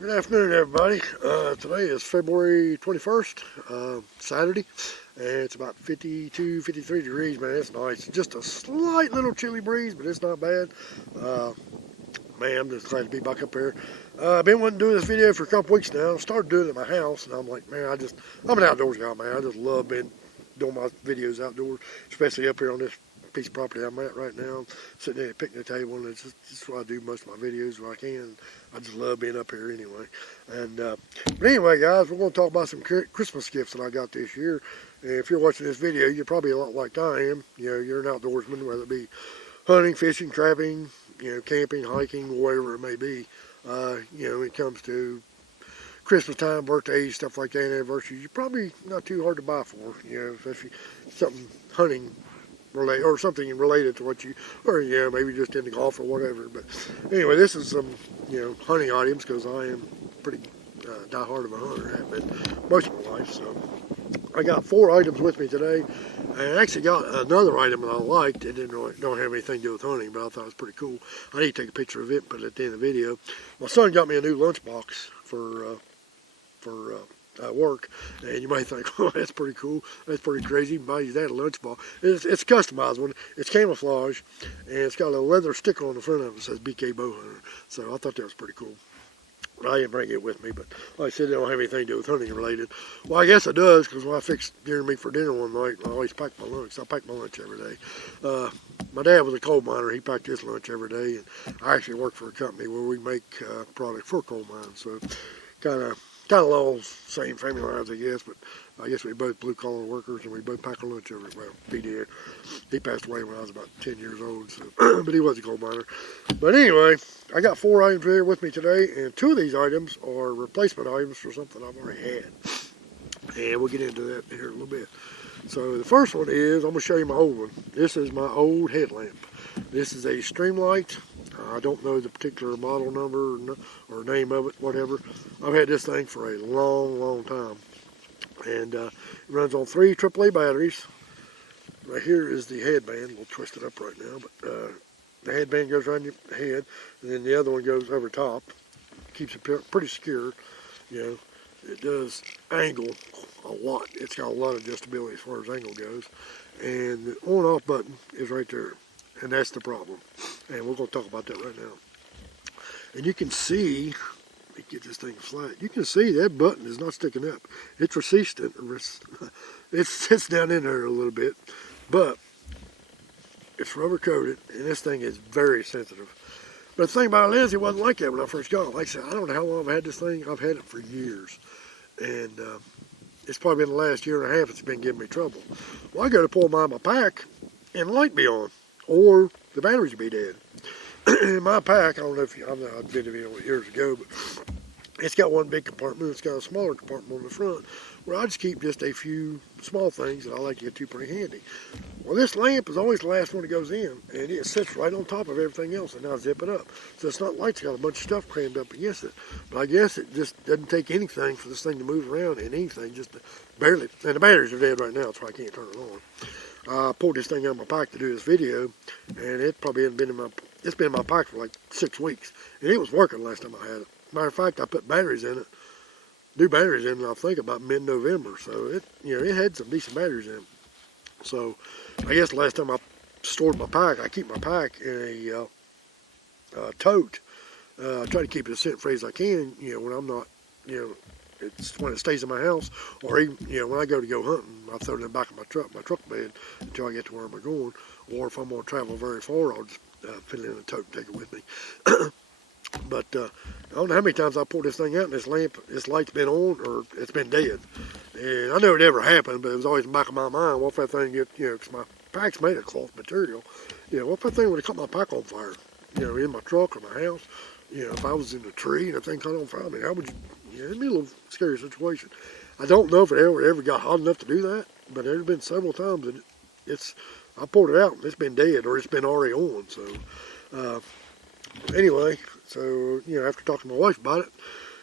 Good afternoon, everybody. Today is February 21st, Saturday, and it's about 52, 53 degrees, man. It's nice. Just a slight little chilly breeze, but it's not bad. Man, I'm just glad to be back up here. I've been wanting to do this video for a couple weeks now. I started doing it at my house, and I'm like, man, I'm an outdoors guy, man. I just love doing my videos outdoors, especially up here on this piece of property I'm at right now. I'm sitting at a picnic table, and it's just what I do most of my videos where I can. I just love being up here anyway. And but anyway, guys, we're going to talk about some Christmas gifts that I got this year. And if you're watching this video, you're probably a lot like I am. You know, you're an outdoorsman, whether it be hunting, fishing, trapping, you know, camping, hiking, whatever it may be. You know, when it comes to Christmas time, birthdays, stuff like that, anniversaries, you're probably not too hard to buy for. You know, especially something hunting related or something related to what you, or you know, maybe just into golf or whatever. But anyway, this is some, you know, hunting items because I am pretty die-hard of a hunter. I have been most of my life. So I got 4 items with me today. I actually got another item that I liked. It don't have anything to do with hunting, but I thought it was pretty cool. I need to take a picture of it, put it at the end of the video. My son got me a new lunchbox for work, and you might think, oh, that's pretty cool, that's pretty crazy. You can buy that a lunchbox. It's a customized one. It's camouflage, and it's got a leather sticker on the front of it that says BK Bowhunter. So I thought that was pretty cool. But I didn't bring it with me, but like I said, it don't have anything to do with hunting related. Well, I guess it does, because when I fixed deer meat for dinner one night, I always pack my lunch. I pack my lunch every day. My dad was a coal miner. He packed his lunch every day, and I actually work for a company where we make product for coal mines. So kind of along the same family lines, I guess, but I guess we both blue-collar workers, and we both pack our lunch every day. Well, he did. He passed away when I was about 10 years old, so but he was a coal miner. But anyway, I got 4 items here with me today, and 2 of these items are replacement items for something I've already had. And we'll get into that here in a little bit. So the first one is, I'm going to show you my old one. This is my old headlamp. This is a Streamlight. I don't know the particular model number or name of it, whatever. I've had this thing for a long, long time. And it runs on 3 AAA batteries. Right here is the headband. We'll twist it up right now. But the headband goes around your head, and then the other one goes over top. Keeps it pretty secure. You know, it does angle a lot. It's got a lot of adjustability as far as angle goes. And the on-off button is right there. And that's the problem. And we're going to talk about that right now. And you can see, let me get this thing flat. You can see that button is not sticking up. It's resistant. It sits down in there a little bit. But it's rubber coated, and this thing is very sensitive. But the thing about it is, it wasn't like that when I first got it. Like I said, I don't know how long I've had this thing. I've had it for years. And it's probably been the last year and a half it's been giving me trouble. Well, I go to pull mine out of my pack, and the light be on. Or the batteries would be dead. In my pack, I don't know if I've been to it years ago, but it's got one big compartment. It's got a smaller compartment on the front where I just keep just a few small things that I like to get to pretty handy. Well, this lamp is always the last one that goes in, and it sits right on top of everything else, and I zip it up. So it's not like it's got a bunch of stuff crammed up against it. But I guess it just doesn't take anything for this thing to move around and anything, just to barely. And the batteries are dead right now, so I can't turn it on. I pulled this thing out of my pack to do this video, and it probably hasn't been in my, it's been in my pack for like 6 weeks, and it was working last time I had it. Matter of fact, I put batteries in it, new batteries in it, I think about mid-November, so it, you know, it had some decent batteries in it. So I guess the last time I stored my pack, I keep my pack in a tote. I try to keep it as scent-free as I can, you know, when I'm not, you know, it's when it stays in my house, or even, you know, when I go hunting, I throw it in the back of my truck bed until I get to where I'm going. Or if I'm going to travel very far, I'll just fit it in a tote and take it with me. But I don't know how many times I pulled this thing out and this light's been on or it's been dead. And I know it never happened, but it was always in the back of my mind, what if that thing gets, you know, 'cause pack's made of cloth material. You know, what if that thing would have caught my pack on fire? You know, in my truck or my house. You know, if I was in a tree and that thing caught on fire, I mean, how would you? Yeah, it'd be a little scary situation. I don't know if it ever got hot enough to do that, but there's been several times that I pulled it out and it's been dead or it's been already on. So anyway, so you know, after talking to my wife about it,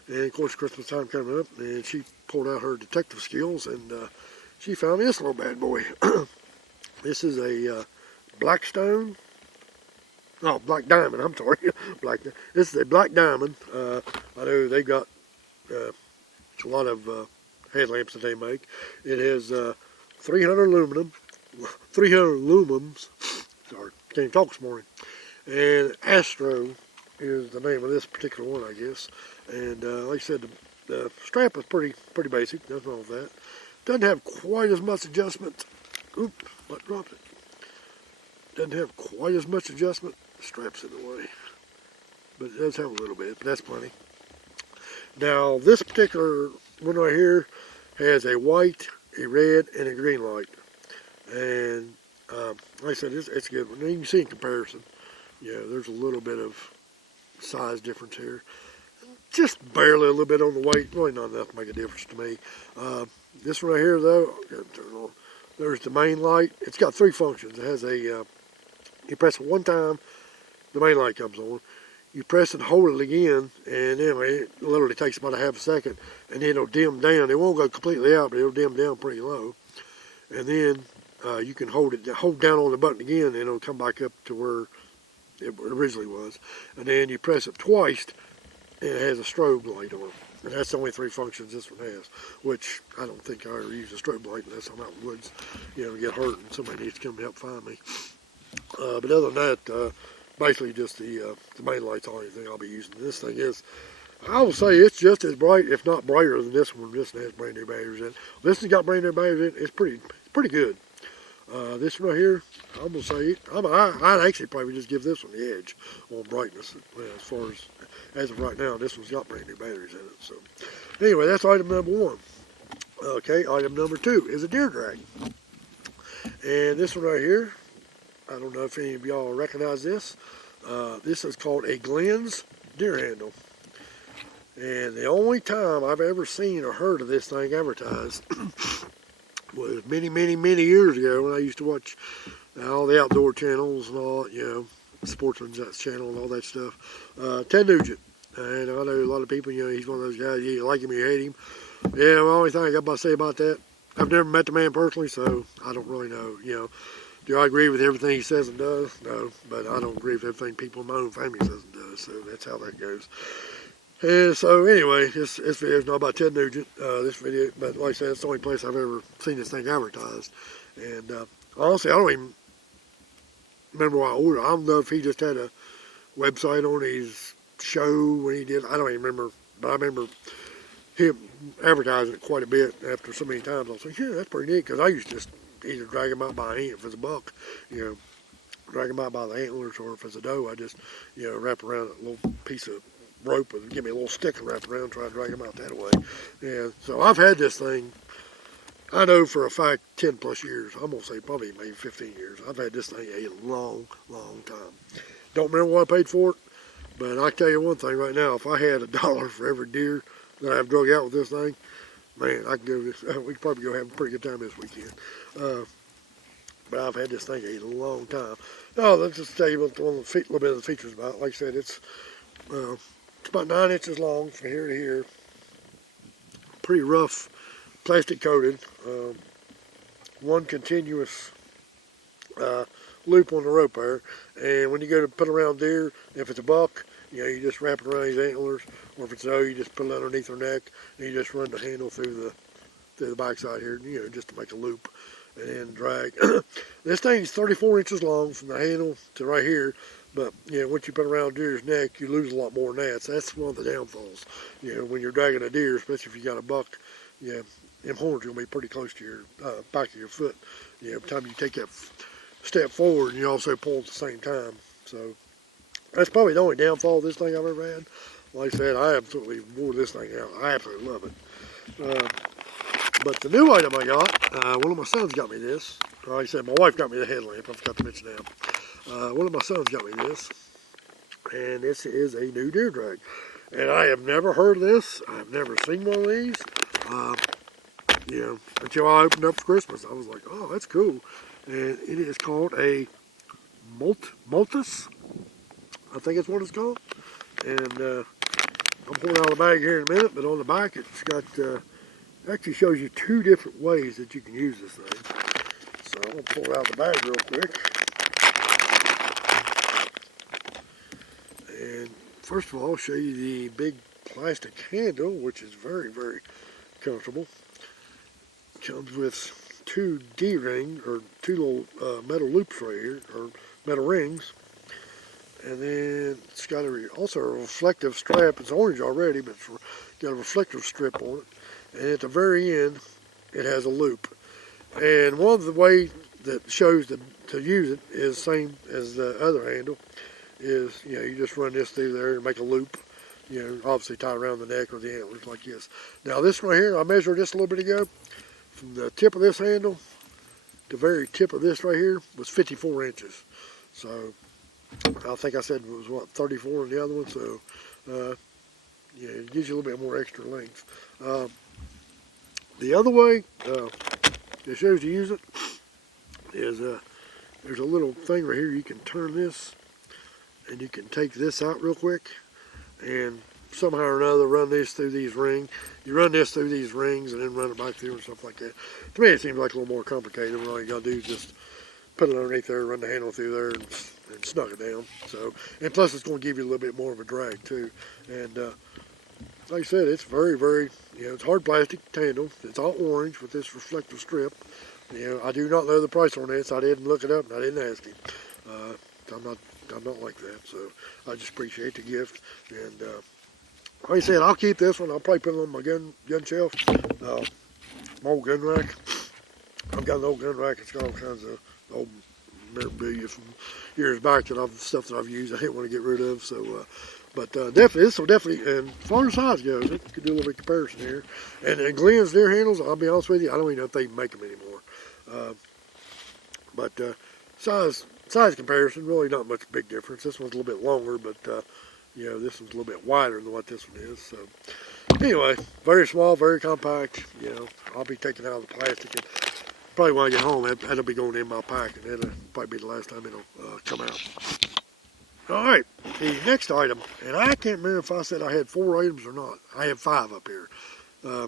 and of course Christmas time coming up, and she pulled out her detective skills and she found this little bad boy. This is a Blackstone. Oh, Black Diamond. I'm sorry, This is a Black Diamond. I know they got a lot of headlamps that they make. It has 300 lumens. Sorry, can't even talk this morning. And Astro is the name of this particular one, I guess. And like I said, the strap is pretty basic. Nothing wrong with that. Doesn't have quite as much adjustment. Oop, I dropped it. Doesn't have quite as much adjustment. The strap's in the way. But it does have a little bit, but that's plenty. Now, this particular one right here has a white, a red, and a green light. And like I said, it's a good one. And you can see in comparison, yeah, there's a little bit of size difference here. Just barely a little bit on the weight. Really not enough to make a difference to me. This one right here, though, there's the main light. It's got 3 functions. It has a, you press it one time, the main light comes on. You press it and hold it again, and then it literally takes about a half a second, and then it'll dim down. It won't go completely out, but it'll dim down pretty low. And then you can hold down on the button again, and it'll come back up to where it originally was. And then you press it twice, and it has a strobe light on it. And that's the only 3 functions this one has, which I don't think I ever use a strobe light unless I'm out in the woods, you know, get hurt and somebody needs to come help find me. But other than that, basically just the main light's the only thing I'll be using. This thing is, I will say it's just as bright, if not brighter than this one. This one has brand new batteries in it. This one's got brand new batteries in it. It's pretty good. This one right here, I'm gonna say I'd actually probably just give this one the edge on brightness. As far as of right now, this one's got brand new batteries in it. So anyway, that's item number 1. Okay, item number 2 is a deer drag, and this one right here, I don't know if any of y'all recognize this. This is called a Glenn's deer handle. And the only time I've ever seen or heard of this thing advertised was many years ago when I used to watch all the outdoor channels and all, you know, Sportsman's channel and all that stuff. Ted Nugent. And I know a lot of people, you know, he's one of those guys, you like him or you hate him. Yeah, the only thing I got to say about that, I've never met the man personally, so I don't really know, you know. Do I agree with everything he says and does? No, but I don't agree with everything people in my own family says and does, so that's how that goes. And so anyway, this video is not about Ted Nugent, this video, but like I said, it's the only place I've ever seen this thing advertised. And honestly, I don't even remember why I ordered it. I don't know if he just had a website on his show when he did. I don't even remember, but I remember him advertising it quite a bit after so many times. I was like, yeah, that's pretty neat, because I used to just either drag him out by hand if it's a buck, you know, drag him out by the antlers, or if it's a doe, I just, you know, wrap around a little piece of rope and give me a little stick and wrap around and try to drag him out that way. Yeah, so I've had this thing, I know for a fact, 10 plus years. I'm going to say probably maybe 15 years. I've had this thing a long time. Don't remember what I paid for it, but I tell you one thing right now, if I had $1 for every deer that I've drug out with this thing, man, I could go. We could probably go have a pretty good time this weekend. But I've had this thing a long time. Now, let's just tell you about a little bit of the features about it. Like I said, it's about 9 inches long from here to here. Pretty rough, plastic coated. One continuous loop on the rope there. And when you go to put around deer, if it's a buck, you know, you just wrap it around his antlers, or if it's a doe, you just put it underneath her neck, and you just run the handle through the backside here, you know, just to make a loop, and then drag. This thing's 34 inches long from the handle to right here, but, you know, once you put it around a deer's neck, you lose a lot more than that. So that's one of the downfalls. You know, when you're dragging a deer, especially if you got a buck, you know, them horns are going to be pretty close to your back of your foot. You know, by the time you take that step forward, and you also pull at the same time. So that's probably the only downfall of this thing I've ever had. Like I said, I absolutely wore this thing out. I absolutely love it. But the new item I got, one of my sons got me this. like I said, my wife got me the headlamp. I forgot to mention that. One of my sons got me this, and this is a new deer drag. And I have never heard of this. I've never seen one of these. You know, until I opened up for Christmas, I was like, oh, that's cool. And it is called a Multus. I think that's what it's called. And I'm pulling out of the bag here in a minute, but on the back it's got, actually shows you 2 different ways that you can use this thing. So I'm going to pull it out of the bag real quick. And first of all, I'll show you the big plastic handle, which is very, very comfortable. It comes with 2 D-ring, or 2 little metal loops right here, or metal rings. And then it's got also a reflective strap. It's orange already, but it's got a reflective strip on it. And at the very end, it has a loop. And one of the ways that shows to use it is same as the other handle. Is, you know, you just run this through there and make a loop. You know, obviously tie around the neck or the antlers like this. Now this right here, I measured this a little bit ago. From the tip of this handle, the very tip of this right here was 54 inches. So I think I said it was what, 34 in the other one. So yeah, it gives you a little bit more extra length. The other way it shows to use it is there's a little thing right here. You can turn this, and you can take this out real quick, and somehow or another run this through these rings. You run this through these rings and then run it back through and stuff like that. To me, it seems like a little more complicated. All you gotta do is just put it underneath there, run the handle through there, and snug it down. So, and plus it's going to give you a little bit more of a drag too. And like I said, it's very, very, you know, it's hard plastic handle. It's all orange with this reflective strip. You know, I do not know the price on this. I didn't look it up and I didn't ask him. I'm not like that, so I just appreciate the gift. And like I said, I'll keep this one. I'll probably put it on my gun shelf, my old gun rack. I've got an old gun rack. It's got all kinds of old memorabilia from years back stuff that I've used. I didn't want to get rid of. So, but definitely, this will definitely. And as far as size goes, it could do a little bit of comparison here. And Glenn's deer handles, I'll be honest with you, I don't even know if they make them anymore. But size comparison, really not much big difference. This one's a little bit longer, but you know, this one's a little bit wider than what this one is. So anyway, very small, very compact. You know, I'll be taking out the plastic, and probably when I get home, that'll be going in my pack, and that'll probably be the last time it'll come out. All right, the next item, and I can't remember if I said I had 4 items or not. I have 5 up here. My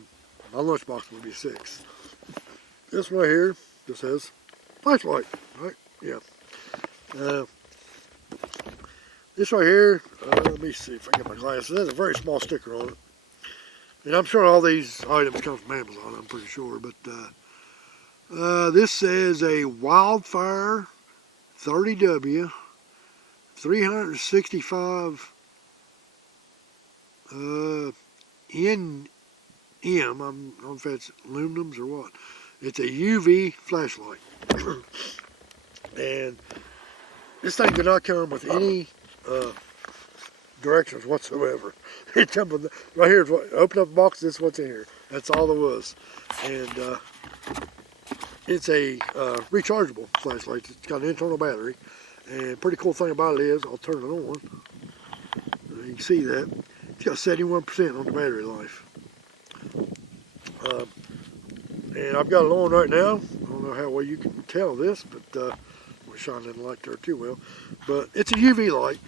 lunchbox would be 6. This right here, this says flashlight, right? Yeah. This right here, let me see if I get my glasses. There's a very small sticker on it. And I'm sure all these items come from Amazon, I'm pretty sure. But this says a Wildfire 30W 365 NM. I don't know if that's aluminums or what. It's a UV flashlight. And this thing did not come with any directions whatsoever. It comes with, right here, open up the box, this is what's in here. That's all there was. And it's a rechargeable flashlight. It's got an internal battery. And pretty cool thing about it is, I'll turn it on. You can see that. It's got 71% on the battery life. And I've got it on right now. I don't know how well you can tell this, but shine in the light there too well. But it's a UV light.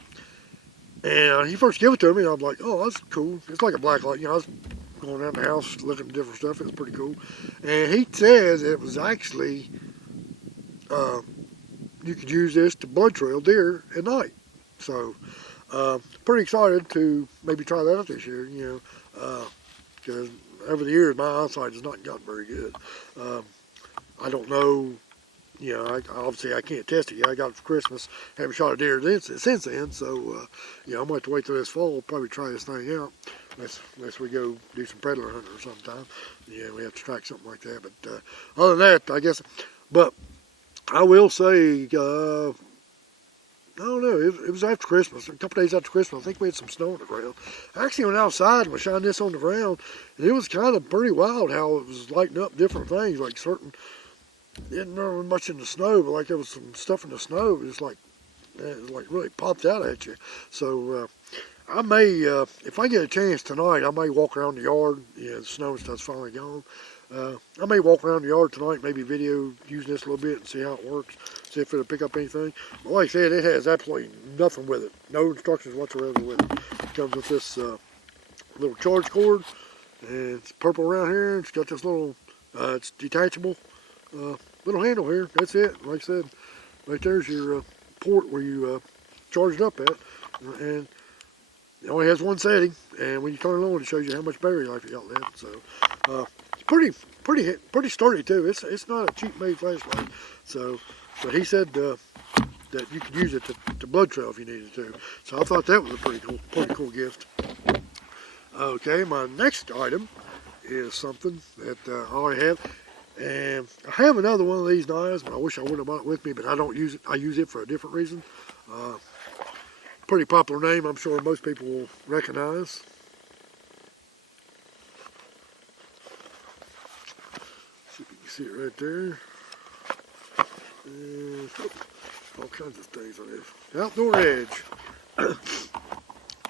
And he first gave it to me, and I'm like, oh, that's cool. It's like a black light. You know, I was going around the house looking at different stuff. It was pretty cool. And he says it was actually, you could use this to blood trail deer at night. So, pretty excited to maybe try that out this year, you know, because over the years, my eyesight has not gotten very good. I don't know, you know, obviously I can't test it yet. I got it for Christmas, haven't shot a deer since then, so, you know, I'm going to have to wait till this fall, probably try this thing out, unless we go do some predator hunting or sometime. Yeah, we have to track something like that, but other than that, I guess, but I will say, I don't know, it was after Christmas, a couple days after Christmas. I think we had some snow on the ground. I actually went outside and was shining this on the ground, and it was kind of pretty wild how it was lighting up different things, like certain didn't remember much in the snow, but like there was some stuff in the snow. It like really popped out at you. So I may, if I get a chance tonight, I may walk around the yard. Yeah, the snow and stuff's finally gone. I may walk around the yard tonight, maybe video using this a little bit and see how it works, see if it'll pick up anything. But like I said, it has absolutely nothing with it. No instructions whatsoever with it. It comes with this little charge cord, and it's purple around here. It's got this little, it's detachable little handle here. That's it. Like I said, right there's your port where you charge it up at, and it only has one setting. And when you turn it on, it shows you how much battery life you got left. So it's pretty sturdy too. It's not a cheap made flashlight. So, but he said that you could use it to blood trail if you needed to. So I thought that was a pretty cool gift. Okay, my next item is something that I already have. And I have another one of these knives, but I wish I would have brought it with me, but I don't use it. I use it for a different reason. Pretty popular name, I'm sure most people will recognize. See if you can see it right there. And all kinds of things on this. Outdoor Edge.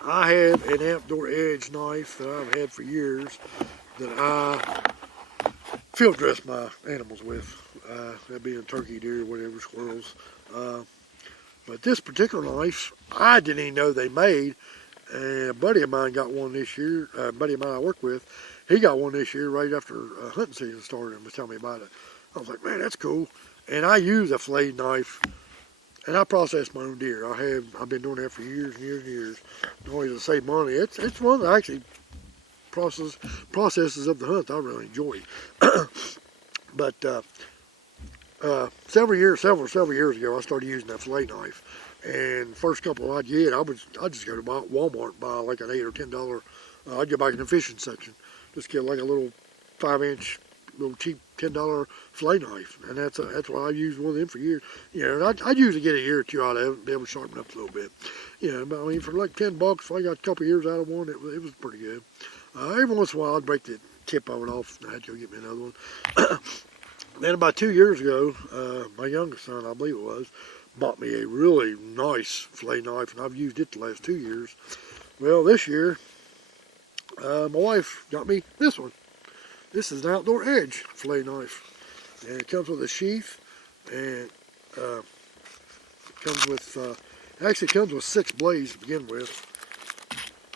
I have an Outdoor Edge knife that I've had for years that I field dress my animals with. That being turkey, deer, whatever, squirrels. But this particular knife, I didn't even know they made. And a buddy of mine got one this year. A buddy of mine I work with, he got one this year right after hunting season started and was telling me about it. I was like, man, that's cool. And I use a filleted knife, and I process my own deer. I've been doing that for years and years and years. Not only to save money, it's one that actually processes of the hunt I really enjoy. But several years ago, I started using that fillet knife. And first couple I'd get, I'd just go to Walmart and buy like an $8 or $10. I'd go back in the fishing section, just get like a little 5-inch, little cheap $10 fillet knife, and that's why I used one of them for years. You know, and I'd usually get a year or two out of it, be able to sharpen up a little bit. You know, but I mean, for like $10, if I got a couple years out of one, it was pretty good. Every once in a while, I'd break the tip of it off, and I had to go get me another one. Then about 2 years ago, my youngest son, I believe it was, bought me a really nice fillet knife, and I've used it the last 2 years. Well, this year, my wife got me this one. This is an Outdoor Edge fillet knife, and it comes with a sheath, and it comes with actually comes with 6 blades to begin with,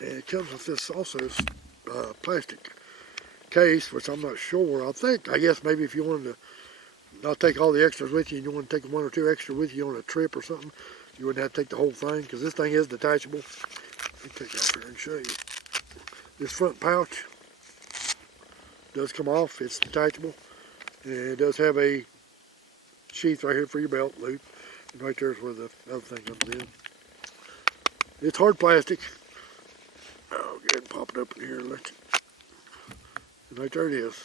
and it comes with this also plastic case, which I'm not sure. I guess maybe if you wanted to not take all the extras with you, and you want to take 1 or 2 extra with you on a trip or something, you wouldn't have to take the whole thing, because this thing is detachable. Let me take it out here and show you. This front pouch does come off. It's detachable, and it does have a sheath right here for your belt loop, and right there's where the other thing comes in. It's hard plastic. I'll go ahead and pop it open here and let you. And right there it is.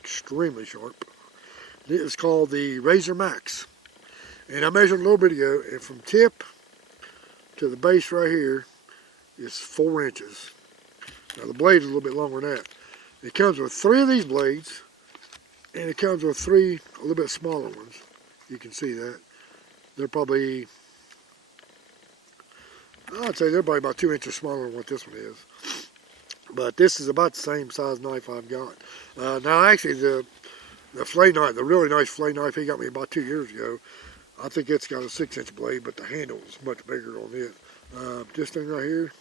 Extremely sharp. It is called the Razor Max, and I measured a little bit ago, and from tip to the base right here is 4 inches. Now the blade is a little bit longer than that. It comes with 3 of these blades, and it comes with 3 a little bit smaller ones. You can see that. They're probably, I'd say they're probably about 2 inches smaller than what this one is. But this is about the same size knife I've got. Now actually the fillet knife, the really nice fillet knife he got me about 2 years ago, I think it's got a 6-inch blade, but the handle is much bigger on it. This thing right here,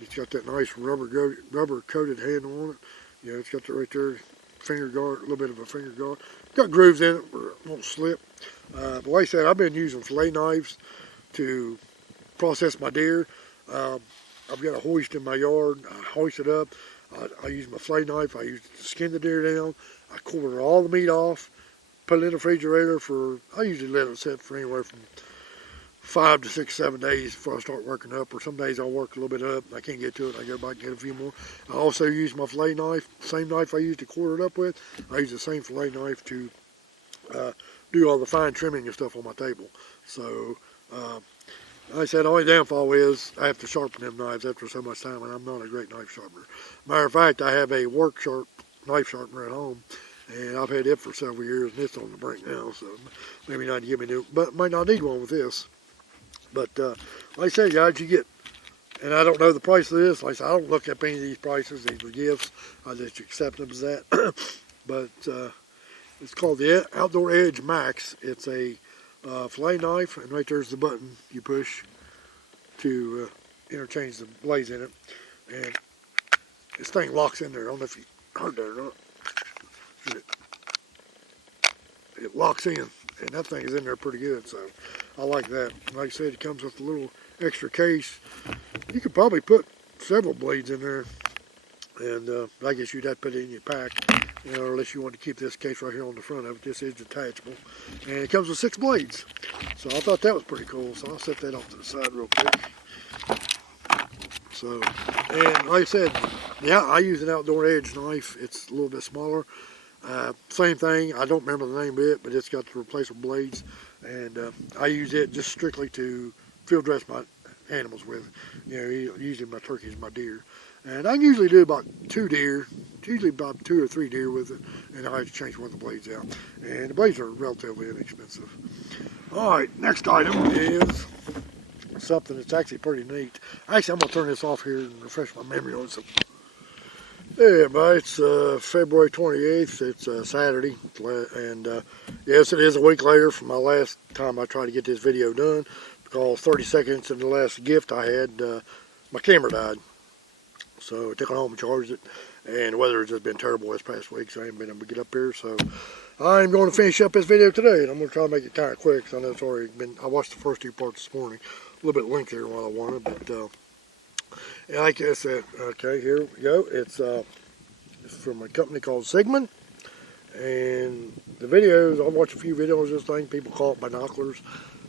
it's got that nice rubber coated handle on it. You know, it's got the right there, finger guard, a little bit of a finger guard. Got grooves in it where it won't slip. But like I said, I've been using fillet knives to process my deer. I've got a hoist in my yard. I hoist it up. I use my fillet knife. I use it to skin the deer down. I quarter all the meat off, put it in the refrigerator for, I usually let it sit for anywhere from 5 to 6, 7 days before I start working up, or some days I'll work a little bit up and I can't get to it, I go back and get a few more. I also use my fillet knife, same knife I used to quarter it up with. I use the same fillet knife to do all the fine trimming and stuff on my table. So, like I said, the only downfall is I have to sharpen them knives after so much time, and I'm not a great knife sharpener. Matter of fact, I have a knife sharpener at home, And I've had it for several years, and it's on the brink now, so maybe not give me new, but might not need one with this. But like I say, guys, you get, and I don't know the price of this. Like I said, I don't look up any of these prices. These are gifts. I just accept them as that. But it's called the Outdoor Edge Max. It's a fillet knife, and right there's the button you push to interchange the blades in it. And this thing locks in there. I don't know if you heard that or not. It locks in, and that thing is in there pretty good, so I like that. Like I said, it comes with a little extra case. You could probably put several blades in there, and I guess you'd have to put it in your pack, unless you want to keep this case right here on the front of it. This is detachable, and it comes with 6 blades. So I thought that was pretty cool, so I'll set that off to the side real quick. So, and like I said, yeah, I use an Outdoor Edge knife. It's a little bit smaller. Same thing, I don't remember the name of it, but it's got the replaceable blades, and I use it just strictly to field dress my animals with. Usually my turkeys, my deer, and I usually do about 2 deer, usually about 2 or 3 deer with it, and I have to change one of the blades out, and the blades are relatively inexpensive. Alright, next item is something that's actually pretty neat. Actually, I'm going to turn this off here and refresh my memory on some. Hey everybody, it's February 28th, it's Saturday, and yes, it is a week later from my last time I tried to get this video done, because 30 seconds into the last gift I had, my camera died. So I took it home and charged it, and the weather has just been terrible this past week, so I haven't been able to get up here, so I'm going to finish up this video today, and I'm going to try to make it kind of quick, because I know it's already been, I watched the first 2 parts this morning, a little bit lengthier than what I wanted, but yeah, like I said, okay, here we go. It's from a company called Sigmund, and the videos, I've watched a few videos of this thing. People call it binoculars.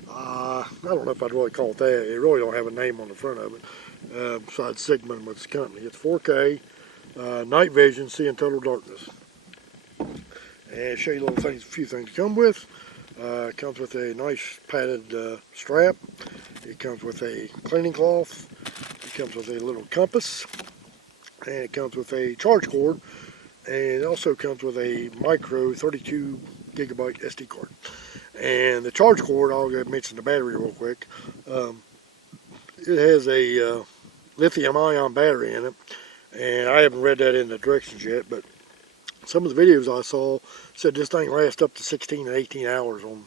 I don't know if I'd really call it that. It really don't have a name on the front of it, besides Sigmund with the company. It's 4K, night vision, seeing total darkness. And show you a few things it comes with. It comes with a nice padded strap. It comes with a cleaning cloth. It comes with a little compass, and it comes with a charge cord, and it also comes with a micro 32 gigabyte SD card. And the charge cord, I'll go mention the battery real quick. It has a lithium ion battery in it, and I haven't read that in the directions yet, but some of the videos I saw said this thing lasts up to 16 and 18 hours on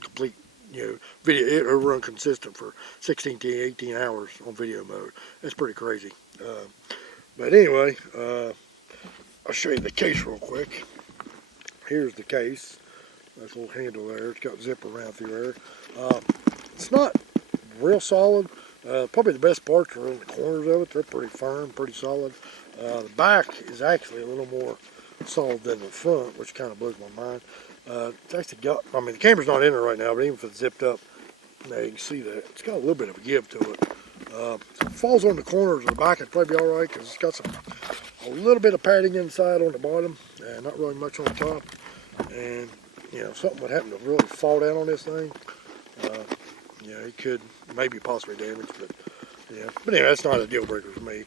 complete video. It'll run consistent for 16 to 18 hours on video mode. That's pretty crazy. But anyway, I'll show you the case real quick. Here's the case. Nice little handle there. It's got zipper around through there. It's not real solid. Probably the best parts are in the corners of it. They're pretty firm, pretty solid. The back is actually a little more solid than the front, which kind of blows my mind. It's actually got, I mean, the camera's not in it right now, but even if it's zipped up, now you can see that. It's got a little bit of a give to it. It falls on the corners of the back, it'd probably be alright, because it's got a little bit of padding inside on the bottom, and not really much on the top. And, if something would happen to really fall down on this thing, it could maybe possibly damage, but yeah. But anyway, that's not a deal breaker for me.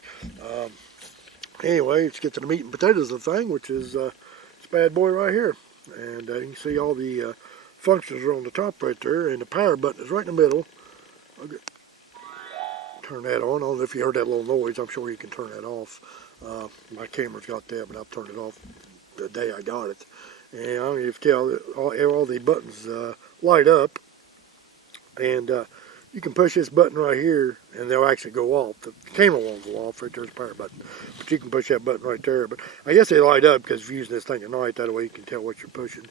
Anyway, let's get to the meat and potatoes of the thing, which is this bad boy right here. And you can see all the functions are on the top right there, and the power button is right in the middle. I'll turn that on. I don't know if you heard that little noise. I'm sure you can turn that off. My camera's got that, but I've turned it off the day I got it. And I don't know if you can tell, all the buttons light up, and you can push this button right here, and they'll actually go off. The camera won't go off. Right there's the power button, but you can push that button right there. But I guess they light up because if you're using this thing at night, that way you can tell what you're pushing.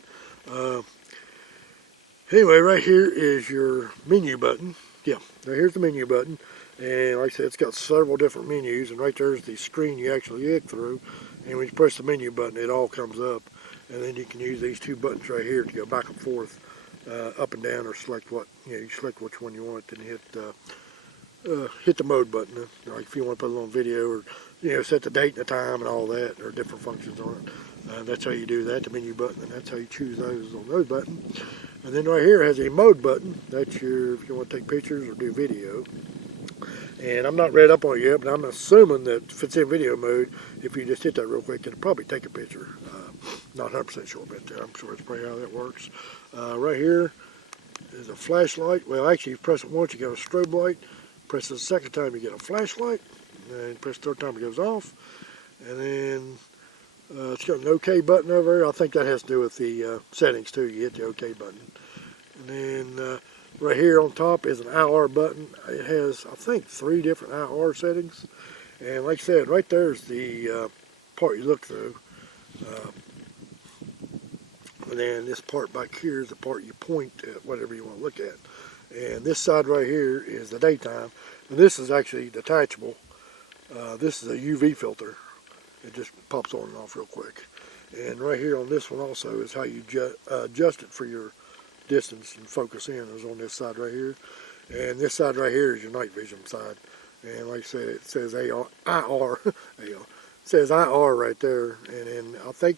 Anyway, right here is your menu button. Yeah, now here's the menu button, and like I said, it's got several different menus, and right there's the screen you actually look through. And when you press the menu button, it all comes up, and then you can use these 2 buttons right here to go back and forth, up and down, or select what you select which one you want, and hit the mode button. Like if you want to put it on video, or set the date and the time and all that. There are different functions on it. That's how you do that, the menu button, and that's how you choose those on those buttons. And then right here has a mode button. That's if you want to take pictures or do video. And I'm not read up on it yet, but I'm assuming that if it's in video mode, if you just hit that real quick, it'll probably take a picture. Not 100% sure about that. I'm sure that's probably how that works. Right here is a flashlight. Well, actually, you press it once, you get a strobe light. Press it the second time, you get a flashlight. And then press the third time, it goes off. And then it's got an OK button over there. I think that has to do with the settings too. You hit the OK button. And then right here on top is an IR button. It has, I think, 3 different IR settings. And like I said, right there is the part you look through. And then this part back here is the part you point at whatever you want to look at. And this side right here is the daytime. And this is actually detachable. This is a UV filter. It just pops on and off real quick. And right here on this one also is how you adjust it for your distance and focus in. Is on this side right here. And this side right here is your night vision side. And like I said, it says IR. It says IR right there. And then I think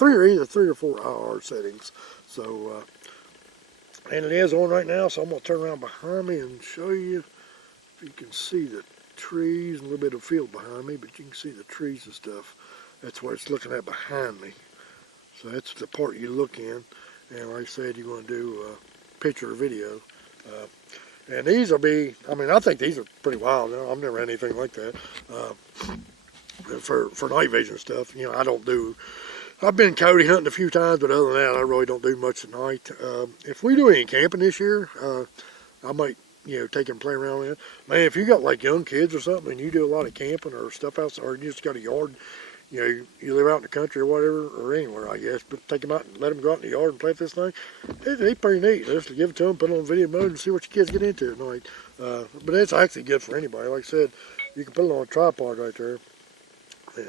either 3 or 4 IR settings. So, and it is on right now, so I'm going to turn around behind me and show you if you can see the trees and a little bit of field behind me, but you can see the trees and stuff. That's what it's looking at behind me. So that's the part you look in. And like I said, you're going to do a picture or video. And these will be, I mean, I think these are pretty wild. I've never had anything like that. For night vision stuff, you know, I've been coyote hunting a few times, but other than that, I really don't do much at night. If we do any camping this year, I might, you know, take and play around with it. Man, if you got like young kids or something and you do a lot of camping or stuff outside, or you just got a yard, you know, you live out in the country or whatever, or anywhere, I guess, but take them out and let them go out in the yard and play with this thing. It's pretty neat. Just to give it to them, put it on video mode and see what your kids get into at night. But it's actually good for anybody. Like I said, you can put it on a tripod right there.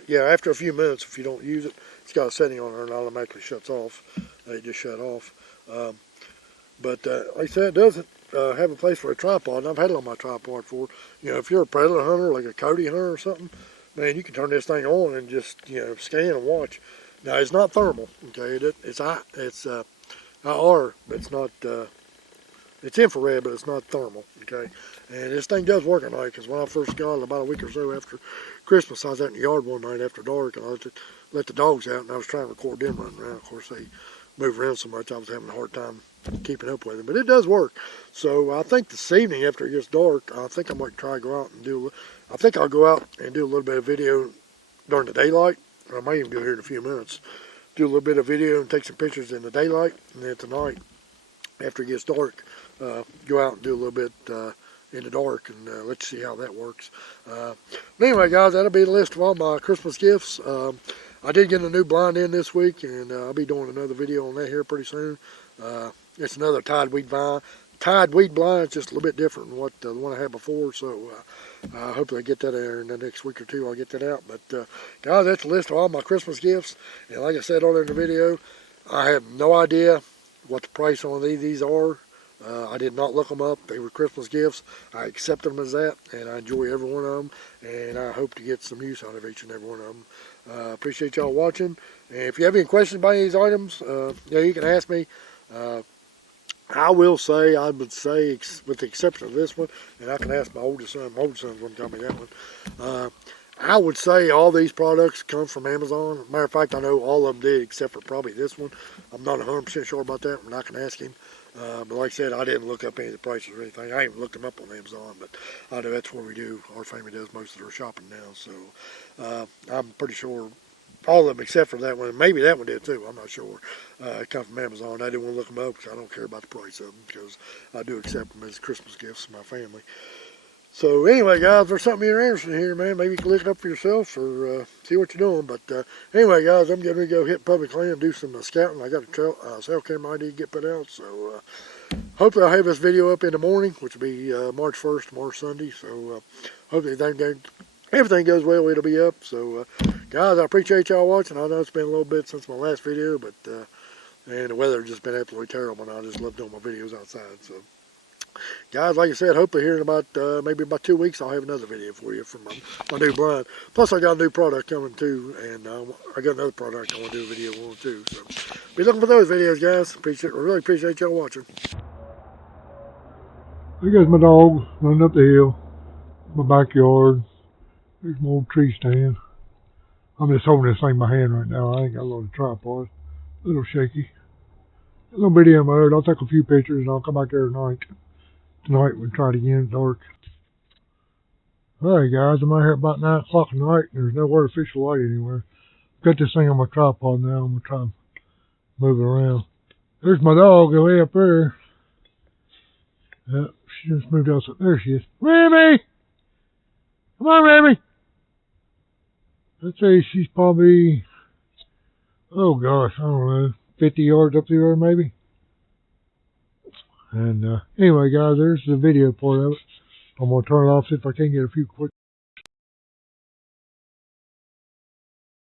Yeah, after a few minutes, if you don't use it, it's got a setting on there and it automatically shuts off. They just shut off. But like I said, it doesn't have a place for a tripod. And I've had it on my tripod for, you know, if you're a predator hunter, like a coyote hunter or something, man, you can turn this thing on and just, you know, scan and watch. Now, it's not thermal, okay? It's IR, but it's not, it's infrared, but it's not thermal, okay? And this thing does work at night, because when I first got it about a week or so after Christmas, I was out in the yard one night after dark, and I let the dogs out, and I was trying to record them running around. Of course, they move around so much, I was having a hard time keeping up with them, but it does work. So I think this evening, after it gets dark, I think I might try to go out and I think I'll go out and do a little bit of video during the daylight. I might even go here in a few minutes. Do a little bit of video and take some pictures in the daylight, and then tonight, after it gets dark, go out and do a little bit in the dark, and let's see how that works. But anyway, guys, that'll be the list of all my Christmas gifts. I did get a new blind in this week, and I'll be doing another video on that here pretty soon. It's another Tide Weed blind. It's just a little bit different than what the one I had before, so hopefully I get that there in the next week or two. I'll get that out. But guys, that's the list of all my Christmas gifts. And like I said earlier in the video, I have no idea what the price on these are. I did not look them up. They were Christmas gifts. I accept them as that, and I enjoy every one of them, and I hope to get some use out of each and every one of them. Appreciate y'all watching. And if you have any questions about any of these items, you can ask me. I would say, with the exception of this one, and I can ask my oldest son. My oldest son's going to tell me that one. I would say all these products come from Amazon. Matter of fact, I know all of them did, except for probably this one. I'm not 100% sure about that, and I can ask him. But like I said, I didn't look up any of the prices or anything. I even looked them up on Amazon, but I know that's where we do. Our family does most of their shopping now, so I'm pretty sure all of them except for that one. Maybe that one did too. I'm not sure. It come from Amazon. I didn't want to look them up because I don't care about the price of them, because I do accept them as Christmas gifts to my family. So anyway, guys, if there's something you're interested in here, man, maybe you can look it up for yourself or see what you're doing. But anyway, guys, I'm getting ready to go hit public land and do some scouting. I got a cell camera I need to get put out. So hopefully I'll have this video up in the morning, which will be March 1st, tomorrow Sunday. So hopefully everything goes well, it'll be up. So guys, I appreciate y'all watching. I know it's been a little bit since my last video, but and the weather's just been absolutely terrible, and I just love doing my videos outside. So guys, like I said, hopefully here in about maybe about 2 weeks, I'll have another video for you from my new blind. Plus, I got a new product coming too, and I got another product I want to do a video on too. So be looking for those videos, guys. Really appreciate y'all watching. There goes my dog running up the hill, my backyard. There's my old tree stand. I'm just holding this thing in my hand right now. I ain't got a little tripod. A little shaky. A little video mode. I'll take a few pictures and I'll come back there tonight. Tonight we'll try it again at dark. Alright guys, I'm out here about 9 o'clock at night and there's no artificial light anywhere. Got this thing on my tripod now. I'm going to try and move it around. There's my dog way up there. Yep, she just moved outside. There she is. Remy! Come on, Remy! I'd say she's probably, oh gosh, I don't know, 50 yards up the road maybe. And anyway guys, there's the video part of it. I'm going to turn it off, see if I can get a few quick